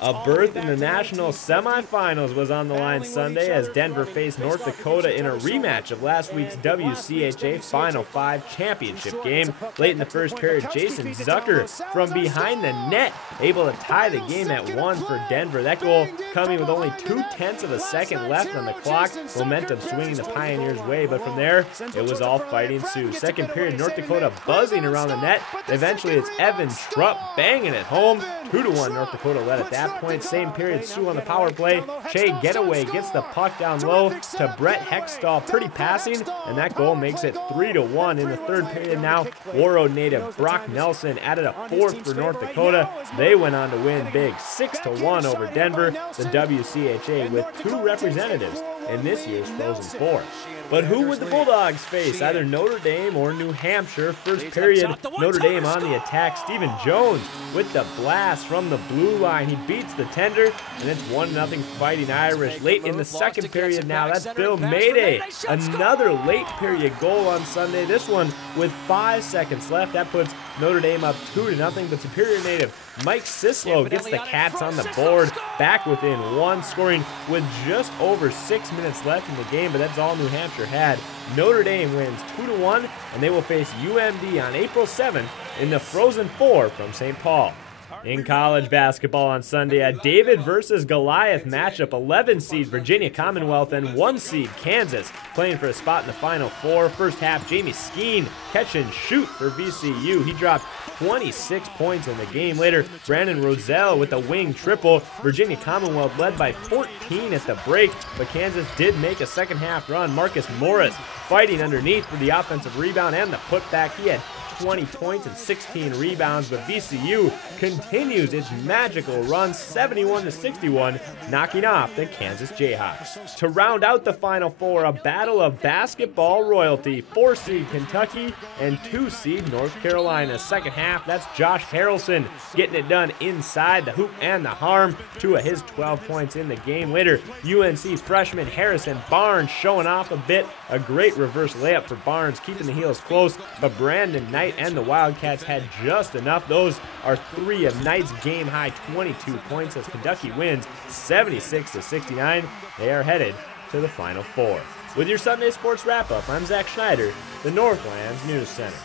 A berth in the national semifinals was on the line Sunday as Denver faced North Dakota in a rematch of last week's WCHA Final Five championship game. Late in the first period, Jason Zucker from behind the net able to tie the game at 1 for Denver. That goal coming with only 0.2 of a second left on the clock. Momentum swinging the Pioneers' way, but from there, it was all fighting Sioux. Second period, North Dakota buzzing around the net. Eventually, it's Evan Strupp banging it home. 2-1 North Dakota led at that point. Same period, Sioux on the power play. Shea Getaway gets the puck down low to Brett Hextall. Pretty passing, and that goal makes it 3-1 in the third period now. Warroad native Brock Nelson added a fourth for North Dakota. They went on to win big 6-1 over Denver, the WCHA, with 2 representatives in this year's Frozen Four. But who would the Bulldogs face? Either Notre Dame or New Hampshire. First period, Notre Dame on the attack. Stephen Jones with the blast from the blue line. He beats the tender, and it's 1-0 Fighting Irish. Late in the second period now, that's Bill Mayday. Another late period goal on Sunday. This one with 5 seconds left. That puts Notre Dame up 2-0, but Superior native Mike Sislow gets the Cats on the board, back within 1, scoring with just over 6 minutes left in the game, but that's all New Hampshire had. Notre Dame wins 2-1, and they will face UMD on April 7th in the Frozen Four from St. Paul. In college basketball on Sunday, a David versus Goliath matchup. 11 seed Virginia Commonwealth and 1 seed Kansas playing for a spot in the Final Four. First half, Jamie Skeen catch and shoot for VCU. He dropped 26 points in the game. Later, Brandon Roselle with a wing triple. Virginia Commonwealth led by 14 at the break, but Kansas did make a second half run. Marcus Morris fighting underneath for the offensive rebound and the putback. He had 20 points and 16 rebounds, but VCU continues its magical run 71-61, knocking off the Kansas Jayhawks. To round out the Final Four, a battle of basketball royalty. 4-seed Kentucky and 2-seed North Carolina. Second half, that's Josh Harrelson getting it done inside the hoop and the harm. 2 of his 12 points in the game. Later, UNC freshman Harrison Barnes showing off a bit. A great reverse layup for Barnes, keeping the heels close, but Brandon Knight and the Wildcats had just enough. Those are 3 of Knight's game-high 22 points as Kentucky wins 76-69. They are headed to the Final Four. With your Sunday Sports Wrap-Up, I'm Zach Schneider, the Northlands News Center.